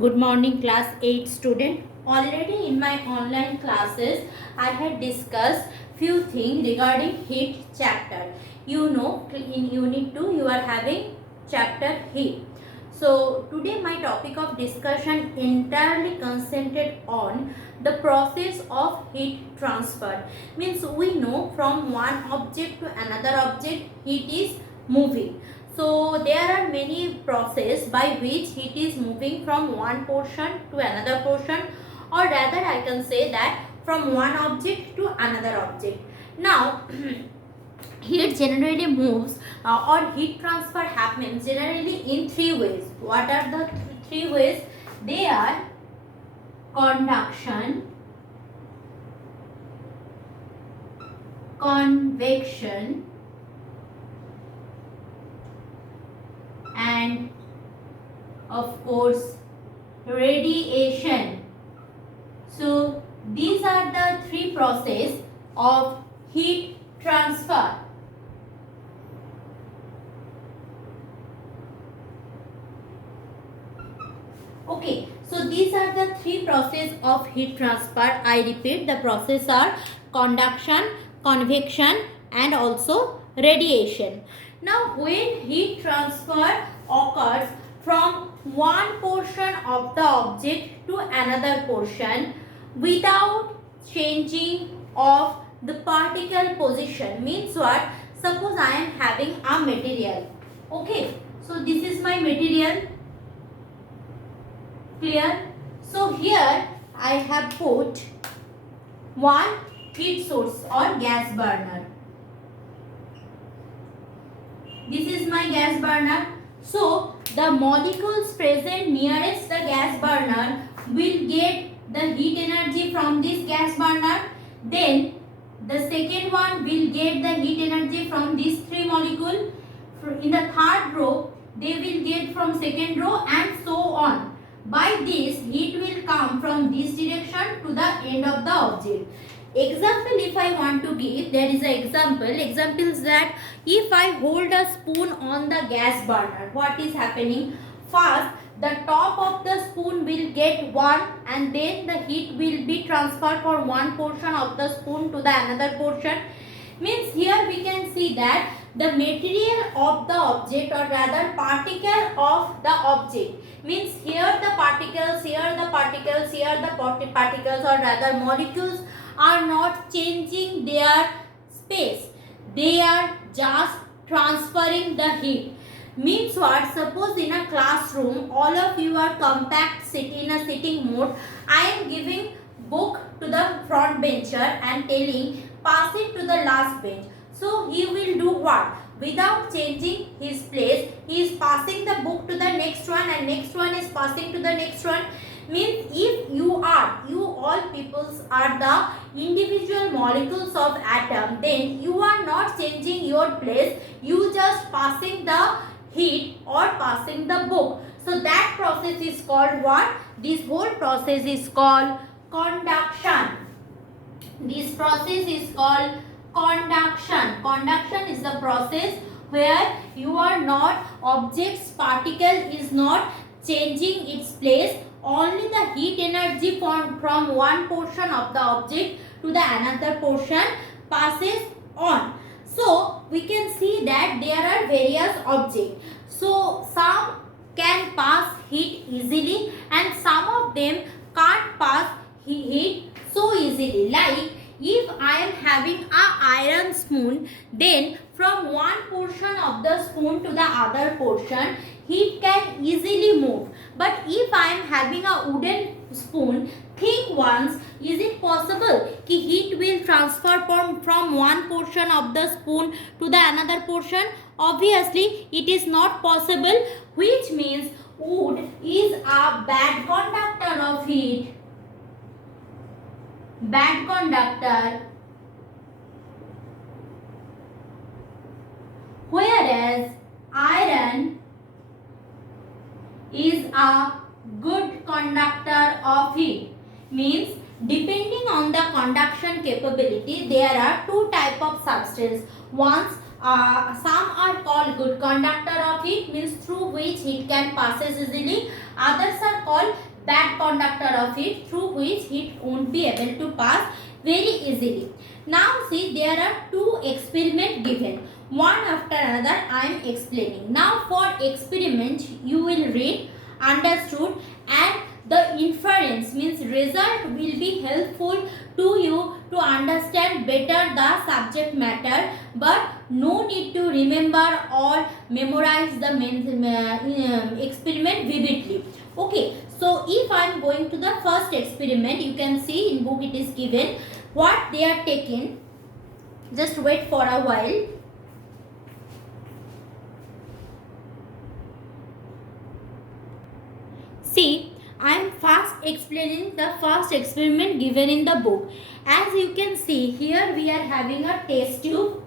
Good morning class 8 student. Already in my online classes I had discussed few things regarding heat chapter. You know in unit 2 you are having chapter heat. So today my topic of discussion entirely concentrated on the process of heat transfer. Means we know from one object to another object heat is moving. So there are many process by which heat is moving from one portion to another portion, or rather I can say that from one object to another object. Now heat generally moves or heat transfer happens generally in three ways. What are the three ways? They are conduction, convection and of course radiation. So these are the three processes of heat transfer. Okay, so these are the three processes of heat transfer. I repeat, the processes are conduction, convection and also radiation. Now when heat transfer occurs from one portion of the object to another portion without changing of the particle position, means what? Suppose I am having a material. Okay, so this is my material. Clear? So here I have put one heat source or gas burner. This is my gas burner. So the molecules present nearest the gas burner will get the heat energy from this gas burner. Then the second one will get the heat energy from these three molecules. In the third row they will get from second row and so on. By this, heat will come from this direction to the end of the object. Example, if I want to give, there is an example. Example is that if I hold a spoon on the gas burner, what is happening? First, the top of the spoon will get warm and then the heat will be transferred from one portion of the spoon to the another portion. Means here we can see that the material of the object, or rather particle of the object, means here the particles, here the particles, here the particles, or rather molecules are not changing their space. They are just transferring the heat. Means what? Suppose in a classroom all of you are compact in a sitting mode. I am giving book to the front bencher and telling pass it to the last bench. So he will do what? Without changing his place, he is passing the book to the next one and next one is passing to the next one. Means if you all peoples are the individual molecules of atom, then you are not changing your place, you just passing the heat or passing the book. So that process is called what? This whole process is called conduction. This process is called conduction. Conduction is the process where you are not, object's particle is not changing its place, only the heat energy from one portion of the object to the another portion passes on. So we can see that there are various objects. So some can pass heat easily and some of them can't pass heat so easily. Like if I am having a iron spoon, then from one portion of the spoon to the other portion, heat can easily move. But if I am having a wooden spoon, think once, is it possible that heat will transfer from one portion of the spoon to the another portion? Obviously, it is not possible, which means wood is a bad conductor of heat. Bad conductor, whereas iron is a good conductor of heat. Means depending on the conduction capability, there are two type of substance. Some are called good conductor of heat, means through which heat can passes easily. Others are called of it through which heat won't be able to pass very easily. Now see, there are two experiments given. One after another I am explaining. Now for experiment you will read, understood, and the inference means result will be helpful to you to understand better the subject matter, but no need to remember or memorize the experiment vividly. Okay, so if I am going to the first experiment, you can see in book it is given what they are taken. Just wait for a while. See, I am fast explaining the first experiment given in the book. As you can see, here we are having a test tube.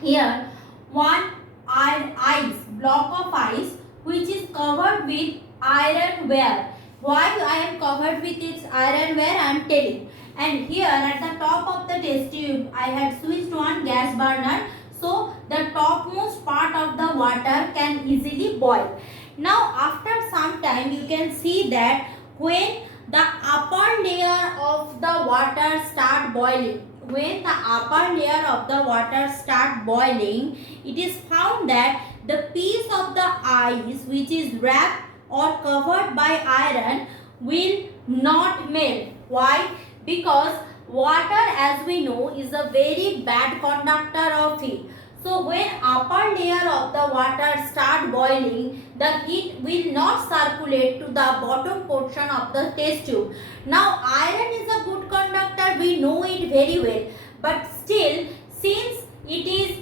Here, one ice, block of ice, which is covered with ironware. Why I am covered with its ironware, I am telling. And here at the top of the test tube, I had switched on gas burner, so the topmost part of the water can easily boil. Now after some time you can see that when the upper layer of the water start boiling, when the upper layer of the water start boiling, it is found that the piece of the ice which is wrapped or covered by iron will not melt. Why? Because water, as we know, is a very bad conductor of heat. So when upper layer of the water start boiling, the heat will not circulate to the bottom portion of the test tube. Now iron is a good conductor, we know it very well, but still since it is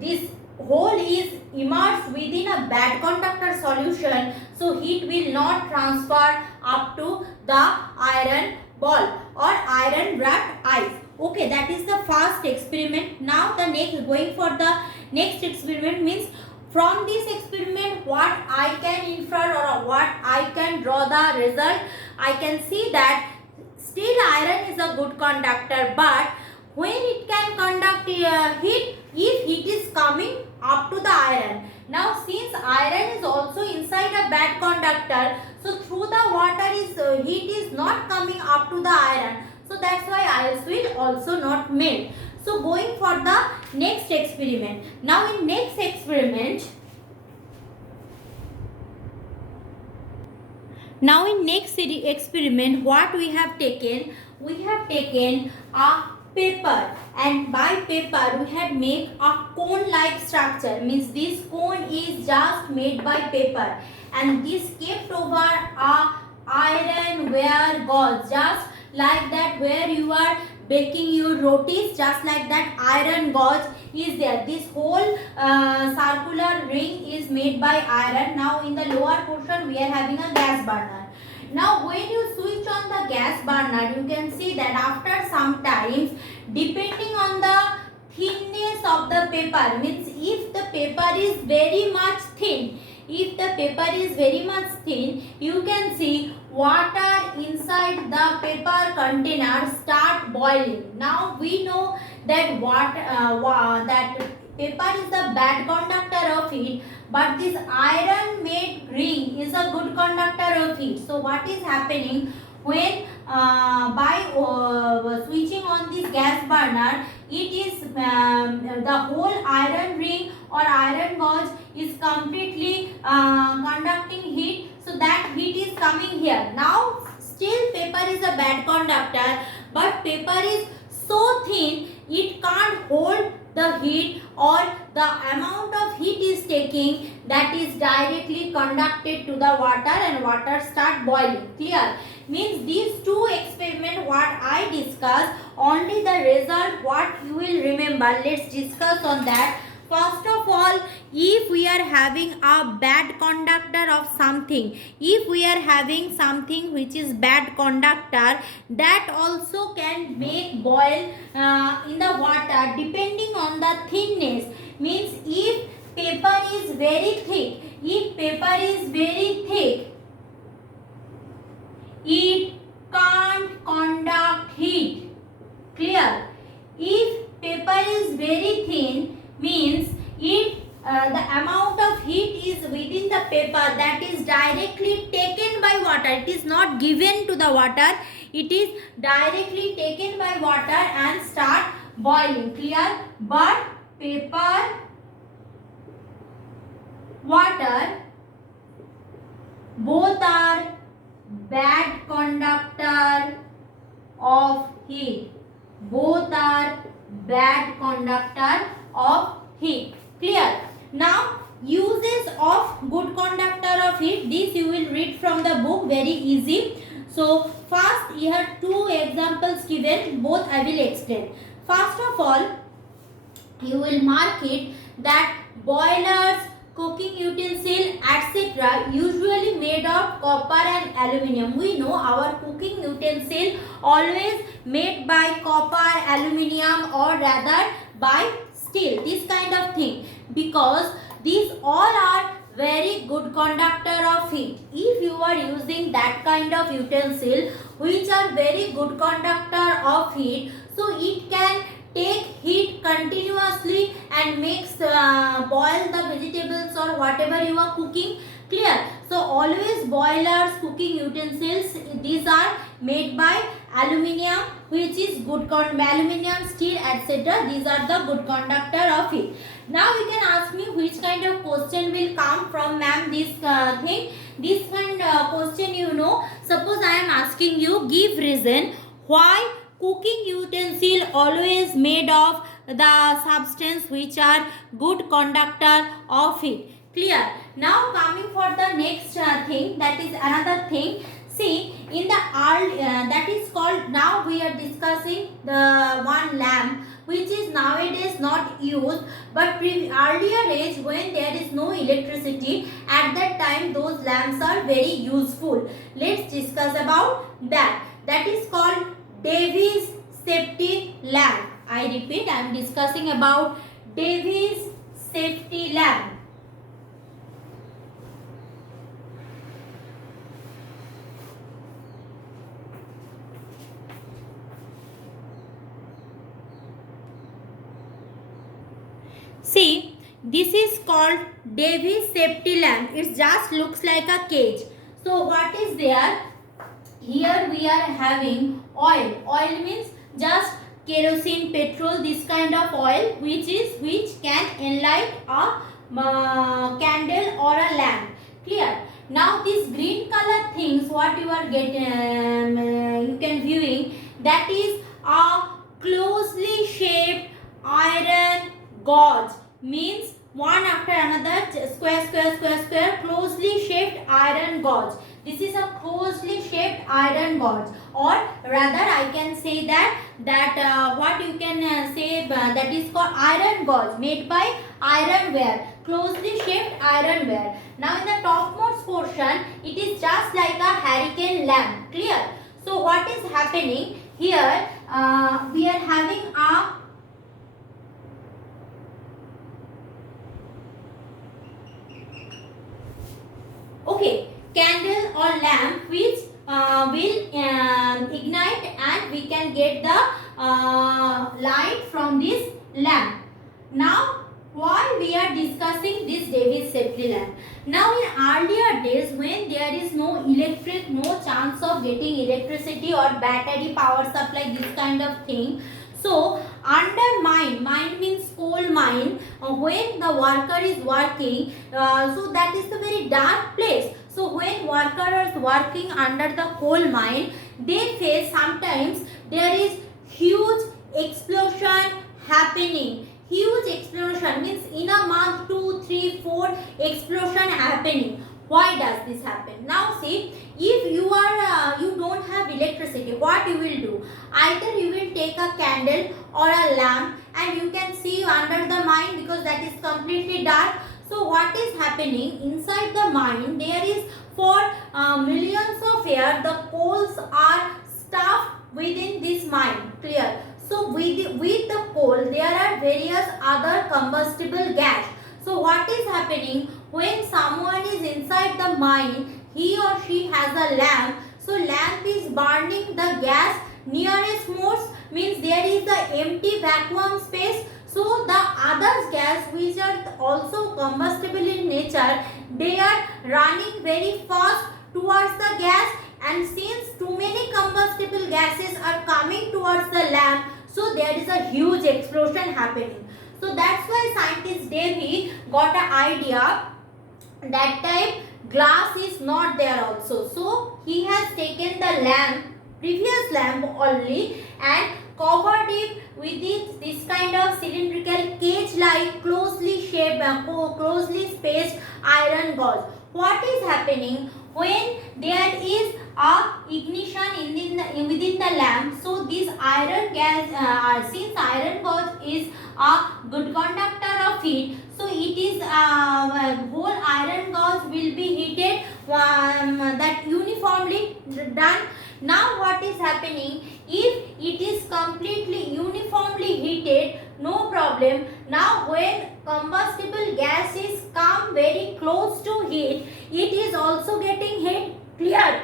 this hole is immersed within a bad conductor solution, so heat will not transfer up to the iron ball or iron wrapped ice. Okay, that is the first experiment. Now the next, going for the next experiment, means from this experiment what I can infer or what I can draw the result. I can see that still iron is a good conductor, but when it can conduct heat, if heat is coming up to the iron. Now since iron is also inside a bad conductor, so through the water is heat is not coming up to the iron. So that's why ice will also not melt. So going for the next experiment. Now in next experiment, what we have taken? We have taken a paper, and by paper we had made a cone like structure. Means this cone is just made by paper, and this kept over a ironware gauze, just like that where you are baking your rotis, just like that iron gauze is there. This whole circular ring is made by iron. Now in the lower portion we are having a gas burner. Now when you switch on the gas burner, you can see that after some times, depending on the thinness of the paper, means if the paper is very much thin, you can see water inside the paper container start boiling. Now we know that that paper is a bad conductor of heat, but this iron made ring is a good conductor of heat. So what is happening when by switching on this gas burner, it is the whole iron ring or iron gauze is completely conducting heat, so that heat is coming here. Now still paper is a bad conductor, but paper is so thin it can't hold the heat, or the amount of heat is taking that is directly conducted to the water, and water start boiling. Clear? Means these two experiments what I discussed, only the result what you will remember. Let's discuss on that. First of all, if we are having a bad conductor of something, if we are having something which is bad conductor, that also can make boil in the water depending on the thickness. Means if paper is very thick, it can't conduct heat. Clear? If paper is very thin, means it the amount of heat is within the paper that is directly taken by water. water. It is not given to the water. It is directly taken by water and start boiling. Clear? But paper, water, both are bad conductor of heat. Both are bad conductor of heat. Clear? Now uses of good conductor of heat, this you will read from the book, very easy. So first here two examples given, both I will explain. First of all, you will mark it that boilers, cooking utensil, etc. usually made of copper and aluminium. We know our cooking utensil always made by copper, aluminium, or rather by steel, this kind of thing, because these all are very good conductor of heat. If you are using that kind of utensil which are very good conductor of heat, so it can take heat continuously and makes boil the vegetables or whatever you are cooking. Clear? So always boilers, cooking utensils, these are made by aluminium, which is good aluminium, steel, etc. These are the good conductor of heat. Now you can ask me which kind of question will come from ma'am this thing. This one question, you know, suppose I am asking you, give reason why cooking utensil always made of the substance which are good conductor of heat. Clear? Now coming for the next thing, that is another thing. See, in the that is called, now we are discussing the one lamp which is nowadays not used, but earlier age when there is no electricity, at that time those lamps are very useful. Let's discuss about that. That is called Davy's safety lamp. I repeat, I am discussing about Davy's safety lamp. See, this is called Davy's safety lamp. It just looks like a cage. So what is there? Here we are having oil. Oil means just kerosene, petrol, this kind of oil which can enlight a candle or a lamp. Clear? Now these green color things what you are getting, you can viewing, that is a closely shaped iron gauge, means one after another, square, closely shaped iron gauge. This is a closely shaped iron gauge, or rather I can say that what you can say that is called iron gauge, made by ironware, closely shaped ironware. Now in the topmost portion, it is just like a hurricane lamp. Clear? So what is happening here? We are having a candle or lamp which will ignite and we can get the light from this lamp. Now why we are discussing this Davy's safety lamp? Now in earlier days when there is no chance of getting electricity or battery power supply, this kind of thing, so under mine means coal mine, when the worker is working, so that is a very dark place. So when worker is working under the coal mine, they face sometimes there is huge explosion happening. Huge explosion means in a month 2, 3, 4 explosion happening. Why does this happen? Now see, if you are you don't have electricity, what you will do? Either you will take a candle or a lamp and you can see under the mine because that is completely dark. So what is happening inside the mine? There is for millions of years the coals are stuffed within this mine. Clear? So with the coal there are various other combustible gas. So what is happening when someone is inside the mine? He or she has a lamp. So lamp is burning the gas nearest most, means there is the empty vacuum space. So the other gas which are also combustible in nature, they are running very fast towards the gas and since too many combustible gases are coming towards the lamp, so there is a huge explosion happening. So that's why scientist Davy got an idea. That time glass is not there also, so he has taken the lamp, previous lamp only, and covered it with this kind of cylindrical cage like closely shaped, closely spaced iron gauze. What is happening when there is a ignition within the lamp? So this iron gas, since iron gauze is a good conductor of heat, so it is whole iron gauze will be heated that uniformly done. Now what is happening, if it is completely uniformly heated, no problem. Now when combustible gases come very close to heat, it is also getting heat, clear.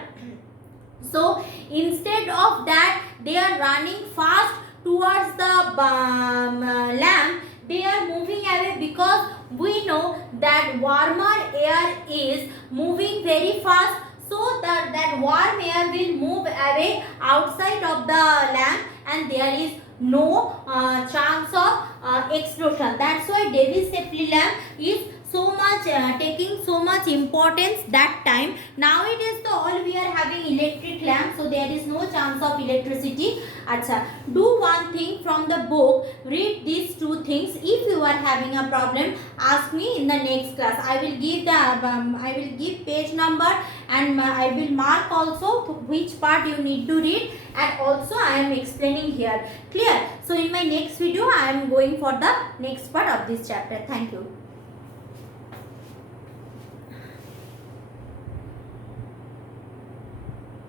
So instead of that, they are running fast towards the lamp. They are moving away because we know that warmer air is moving very fast, so that warm air will move away outside of the lamp and there is no chance of explosion. That's why Davy's Shapley lamp is so much taking so much importance that time. Now it is the all we are having electric lamp, so there is no chance of electricity. Acha, do one thing from the book, read these two things. If you are having a problem, ask me in the next class. I will give page number and I will mark also which part you need to read, and also I am explaining here, clear. So in my next video I am going for the next part of this chapter. Thank you.